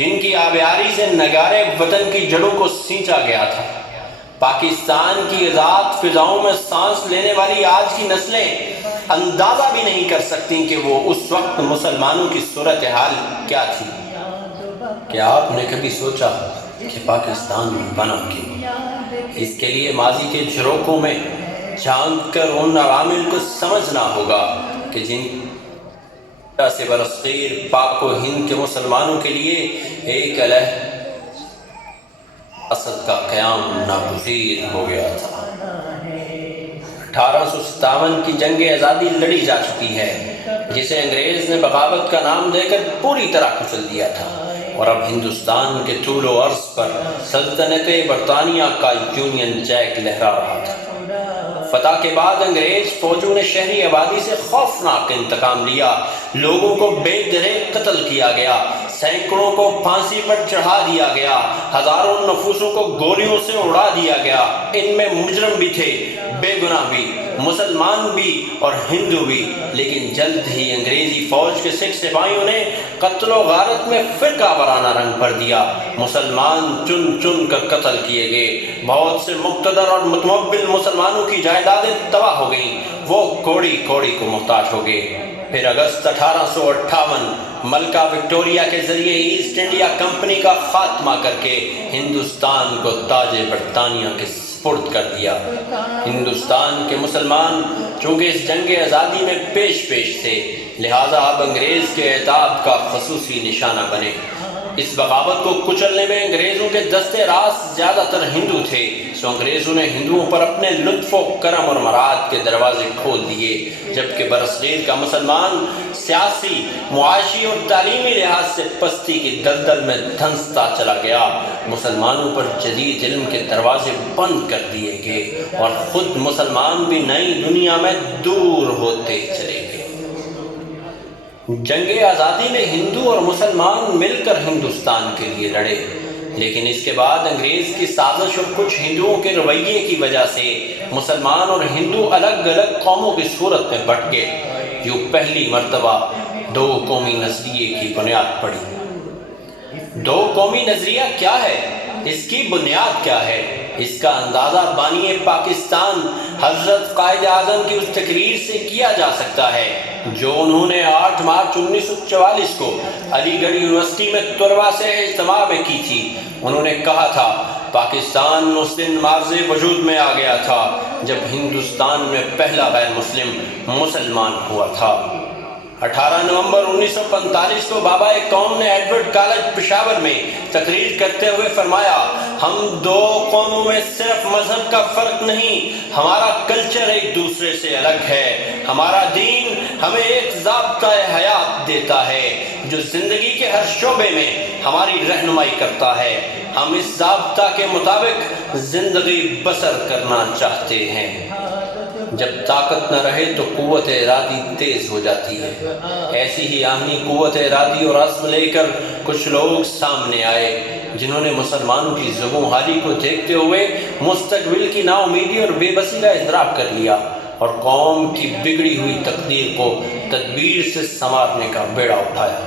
جن کی آبیاری سے نگارے وطن کی جڑوں کو سینچا گیا تھا۔ پاکستان کی آزاد فضاؤں میں سانس لینے والی آج کی نسلیں اندازہ بھی نہیں کر سکتی کہ وہ اس وقت مسلمانوں کی صورتحال کیا تھی۔ کیا آپ نے کبھی سوچا کہ پاکستان بنا کیوں؟ اس کے لیے ماضی کے جھروکوں میں جھانک کر ان عوامل کو سمجھنا ہوگا کہ جن سے برصغیر پاک و ہند کے مسلمانوں کے لیے ایک علیحدہ ریاست کا قیام ناگزیر ہو گیا تھا۔ 1857 کی جنگ آزادی لڑی جا چکی ہے، جسے انگریز نے بغاوت کا نام دے کر پوری طرح کچل دیا تھا، اور اب ہندوستان کے طول و عرض پر سلطنت برطانیہ کا یونین جیک لہرا رہا تھا۔ فتح کے بعد انگریز فوجوں نے شہری آبادی سے خوفناک انتقام لیا، لوگوں کو بے دریغ قتل کیا گیا، سینکڑوں کو پھانسی پر چڑھا دیا گیا، ہزاروں نفوسوں کو گولیوں سے اڑا دیا گیا۔ ان میں مجرم بھی تھے، بے گناہ بھی، مسلمان بھی اور ہندو بھی، لیکن جلد ہی انگریزی فوج کے سکھ سپاہیوں نے قتل و غارت میں فرقہ وارانہ رنگ بھر دیا۔ مسلمان چن چن کر قتل کیے گئے، بہت سے مقتدر اور متمول مسلمانوں کی جائیدادیں تباہ ہو گئیں، وہ کوڑی کوڑی کو محتاج ہو گئے۔ پھر اگست 1858 ملکہ وکٹوریہ کے ذریعے ایسٹ انڈیا کمپنی کا خاتمہ کر کے ہندوستان کو تاج برطانیہ کے سپرد کر دیا۔ ہندوستان کے مسلمان چونکہ اس جنگ آزادی میں پیش تھے، لہٰذا اب انگریز کے عتاب کا خصوصی نشانہ بنے۔ اس بغاوت کو کچلنے میں انگریزوں کے دستے راست زیادہ تر ہندو تھے، سو انگریزوں نے ہندوؤں پر اپنے لطف و کرم اور مراد کے دروازے کھول دیے، جبکہ برصغیر کا مسلمان سیاسی، معاشی اور تعلیمی لحاظ سے پستی کی دلدل میں دھنستا چلا گیا۔ مسلمانوں پر جدید علم کے دروازے بند کر دیے گئے اور خود مسلمان بھی نئی دنیا میں دور ہوتے چلے گئے۔ جنگ آزادی میں ہندو اور مسلمان مل کر ہندوستان کے لیے لڑے، لیکن اس کے بعد انگریز کی سازش اور کچھ ہندوؤں کے رویے کی وجہ سے مسلمان اور ہندو الگ الگ قوموں کی صورت میں بٹ گئے۔ یوں پہلی مرتبہ دو قومی نظریے کی بنیاد پڑی۔ دو قومی نظریہ کیا ہے؟ اس کی بنیاد کیا ہے؟ اس کا اندازہ بانی پاکستان حضرت قائد اعظم کی اس تقریر سے کیا جا سکتا ہے جو انہوں نے 8 مارچ 1944 کو علی گڑھ یونیورسٹی میں طلباء سے اجتماع میں کی تھی۔ انہوں نے کہا تھا، پاکستان اس دن مارز وجود میں آ گیا تھا جب ہندوستان میں پہلا غیر مسلم مسلمان ہوا تھا۔ 18 نومبر 1945 کو بابا قوم نے ایڈورڈ کالج پشاور میں تقریر کرتے ہوئے فرمایا، ہم دو قوموں میں صرف مذہب کا فرق نہیں، ہمارا کلچر ایک دوسرے سے الگ ہے۔ ہمارا دین ہمیں ایک ضابطۂ حیات دیتا ہے جو زندگی کے ہر شعبے میں ہماری رہنمائی کرتا ہے۔ ہم اس ضابطہ کے مطابق زندگی بسر کرنا چاہتے ہیں۔ جب طاقت نہ رہے تو قوت ارادی تیز ہو جاتی ہے۔ ایسی ہی آہنی قوت ارادی اور عزم لے کر کچھ لوگ سامنے آئے جنہوں نے مسلمانوں کی زبوں حالی کو دیکھتے ہوئے مستقبل کی نا امیدی اور بے بسی کا ادراک کر لیا اور قوم کی بگڑی ہوئی تقدیر کو تدبیر سے سنوارنے کا بیڑا اٹھایا۔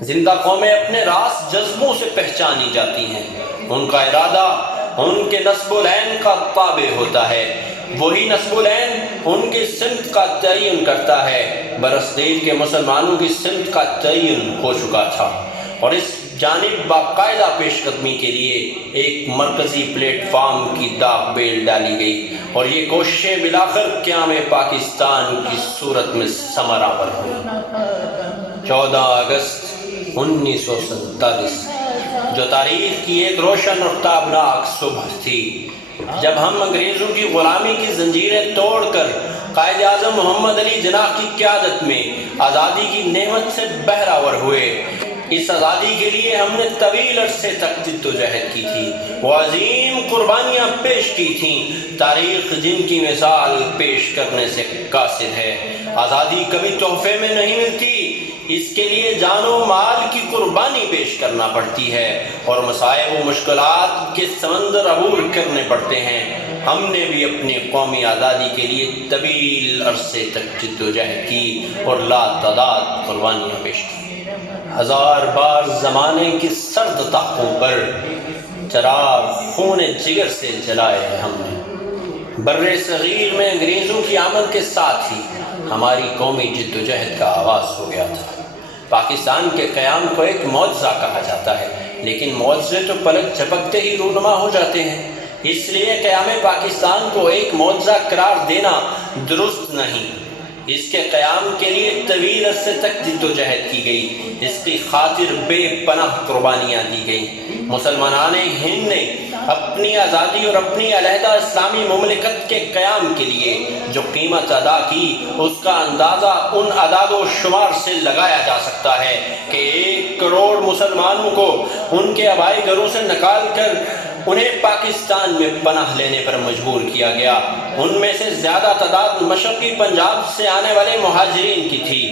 زندہ قومیں اپنے راست جذبوں سے پہچانی جاتی ہیں، ان کا ارادہ ان کے نصب العین کا تابع ہوتا ہے، وہی نصب العین ان کی سمت کا تعین کرتا ہے۔ برصغیر کے مسلمانوں کی سمت کا تعین ہو چکا تھا اور اس جانب باقاعدہ پیش قدمی کے لیے ایک مرکزی پلیٹ فارم کی داغ بیل ڈالی گئی اور یہ کوششیں بلاخر قیام پاکستان کی صورت میں ثمر آور ہوئی۔ 14 اگست 1947 جو تاریخ کی ایک روشن اور تابناک صبح تھی جب ہم انگریزوں کی غلامی کی زنجیریں توڑ کر قائد اعظم محمد علی جناح کی قیادت میں آزادی کی نعمت سے بہرہ ہوئے۔ اس آزادی کے لیے ہم نے طویل عرصے تک جدوجہد کی تھی، وہ عظیم قربانیاں پیش کی تھیں، تاریخ جن کی مثال پیش کرنے سے قاصر ہے۔ آزادی کبھی تحفے میں نہیں ملتی، اس کے لیے جان و مال کی قربانی پیش کرنا پڑتی ہے اور مصائب و مشکلات کے سمندر عبور کرنے پڑتے ہیں۔ ہم نے بھی اپنی قومی آزادی کے لیے طویل عرصے تک جدوجہد کی اور لا تعداد قربانیاں پیش کی۔ ہزار بار زمانے کی سرد طاقوں پر چراغ خون جگر سے جلائے ہم نے۔ بر صغیر میں انگریزوں کی آمد کے ساتھ ہی ہماری قومی جد و جہد کا آغاز ہو گیا تھا۔ پاکستان کے قیام کو ایک معجزہ کہا جاتا ہے، لیکن معجزے تو پلک جھپکتے ہی رونما ہو جاتے ہیں۔ اس لیے قیام پاکستان کو ایک معجزہ قرار دینا درست نہیں۔ اس کے قیام کے لیے طویل عرصے تک جد و جہد کی گئی، اس کی خاطر بے پناہ قربانیاں دی گئیں۔ مسلمانان ہند نے اپنی آزادی اور اپنی علیحدہ اسلامی مملکت کے قیام کے لیے جو قیمت ادا کی، اس کا اندازہ ان اعداد و شمار سے لگایا جا سکتا ہے کہ 1 کروڑ مسلمانوں کو ان کے آبائی گھروں سے نکال کر انہیں پاکستان میں پناہ لینے پر مجبور کیا گیا۔ ان میں سے زیادہ تعداد مشرقی پنجاب سے آنے والے مہاجرین کی تھی۔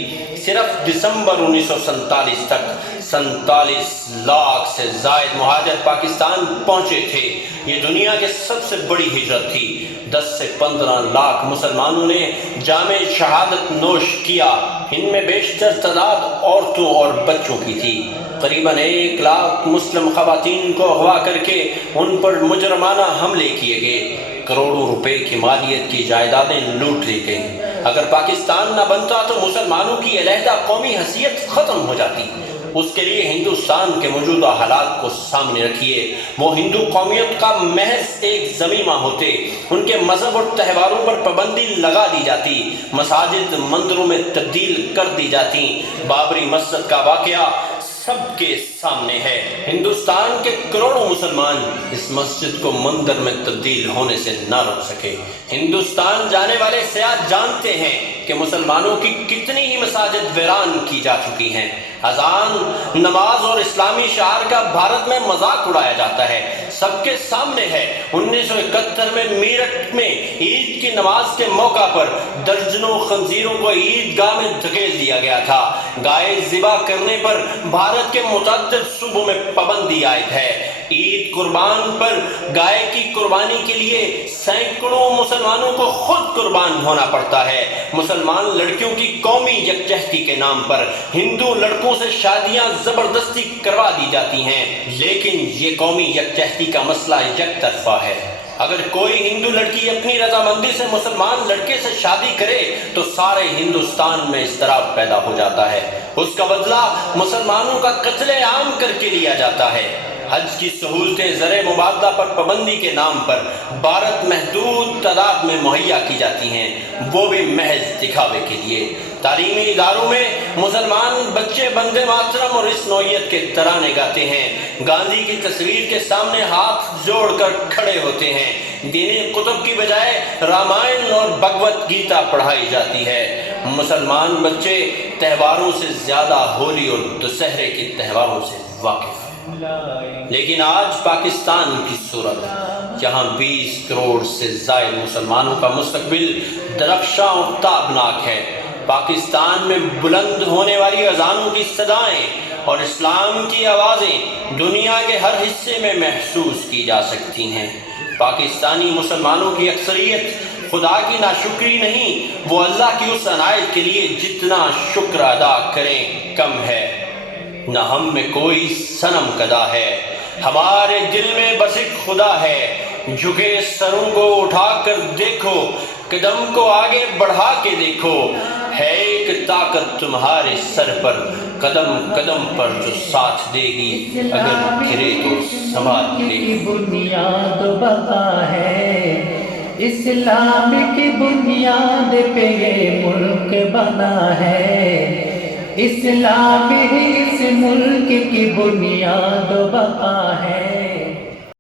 صرف دسمبر 1947 تک 47 لاکھ سے زائد مہاجر پاکستان پہنچے تھے۔ یہ دنیا کی سب سے بڑی ہجرت تھی۔ 10 سے 15 لاکھ مسلمانوں نے جام شہادت نوش کیا۔ ان میں بیشتر تعداد عورتوں اور بچوں کی تھی۔ قریباً 1 لاکھ مسلم خواتین کو اغوا کر کے ان پر مجرمانہ حملے کیے گئے۔ کروڑوں روپے کی مالیت کی جائیدادیں لوٹ لی گئیں۔ اگر پاکستان نہ بنتا تو مسلمانوں کی علیحدہ قومی حیثیت ختم ہو جاتی۔ اس کے لیے ہندوستان کے موجودہ حالات کو سامنے رکھیے۔ وہ ہندو قومیت کا محض ایک ضمیمہ ہوتے، ان کے مذہب اور تہواروں پر پابندی لگا دی جاتی، مساجد مندروں میں تبدیل کر دی جاتی۔ بابری مسجد کا واقعہ سب کے سامنے ہے۔ ہندوستان کے کروڑوں مسلمان اس مسجد کو مندر میں تبدیل ہونے سے نہ روک سکے۔ ہندوستان جانے والے سیاح جانتے ہیں کہ مسلمانوں کی کتنی ہی مساجد ویران کی جا چکی ہیں۔ اذان، نماز اور اسلامی شعار کا بھارت میں مذاق اڑایا جاتا ہے، سب کے سامنے ہے۔ 1971 میں میرٹھ میں عید کی نماز کے موقع پر درجنوں خنزیروں کو عیدگاہ میں دھکیل دیا گیا تھا۔ گائے ذبح کرنے پر بھارت کے متعدد صوبوں میں پابندی عائد ہے۔ عید قربان پر گائے کی قربانی کے لیے سینکڑوں مسلمانوں کو خود قربان ہونا پڑتا ہے۔ مسلمان لڑکیوں کی قومی یکجہتی کے نام پر ہندو لڑکوں سے شادیاں زبردستی کروا دی جاتی ہیں، لیکن یہ قومی یکجہتی کا مسئلہ یک طرفہ ہے۔ اگر کوئی ہندو لڑکی اپنی رضامندی سے مسلمان لڑکے سے شادی کرے تو سارے ہندوستان میں اضطراب پیدا ہو جاتا ہے۔ اس کا بدلہ مسلمانوں کا قتل عام کر کے لیا جاتا ہے۔ حج کی سہولتیں زر مبادلہ پر پابندی کے نام پر بھارت محدود تعداد میں مہیا کی جاتی ہیں، وہ بھی محض دکھاوے کے لیے۔ تعلیمی اداروں میں مسلمان بچے بندے ماترم اور اس نوعیت کے ترانے گاتے ہیں، گاندھی کی تصویر کے سامنے ہاتھ جوڑ کر کھڑے ہوتے ہیں۔ دینی کتب کی بجائے رامائن اور بھگوت گیتا پڑھائی جاتی ہے۔ مسلمان بچے تہواروں سے زیادہ ہولی اور دسہرے کے تہواروں سے واقف ہیں۔ لیکن آج پاکستان کی صورت، جہاں 20 کروڑ سے زائد مسلمانوں کا مستقبل درخشاں اور تابناک ہے، پاکستان میں بلند ہونے والی اذانوں کی صدائیں اور اسلام کی آوازیں دنیا کے ہر حصے میں محسوس کی جا سکتی ہیں۔ پاکستانی مسلمانوں کی اکثریت خدا کی ناشکری نہیں، وہ اللہ کی اس عنایت کے لیے جتنا شکر ادا کریں کم ہے۔ نہ ہم میں کوئی صنم کدا ہے، ہمارے دل میں بس ایک خدا ہے۔ جھکے سروں کو اٹھا کر دیکھو، قدم کو آگے بڑھا کے دیکھو، ہے ایک طاقت تمہارے سر پر، قدم قدم پر جو ساتھ دے گی، اگر گرے تو سنبھال لے گی۔ بنیاد بقا ہے، اسلام کی بنیاد پہ یہ ملک بنا ہے، اسلام ہی اس ملک کی بنیاد بقا ہے۔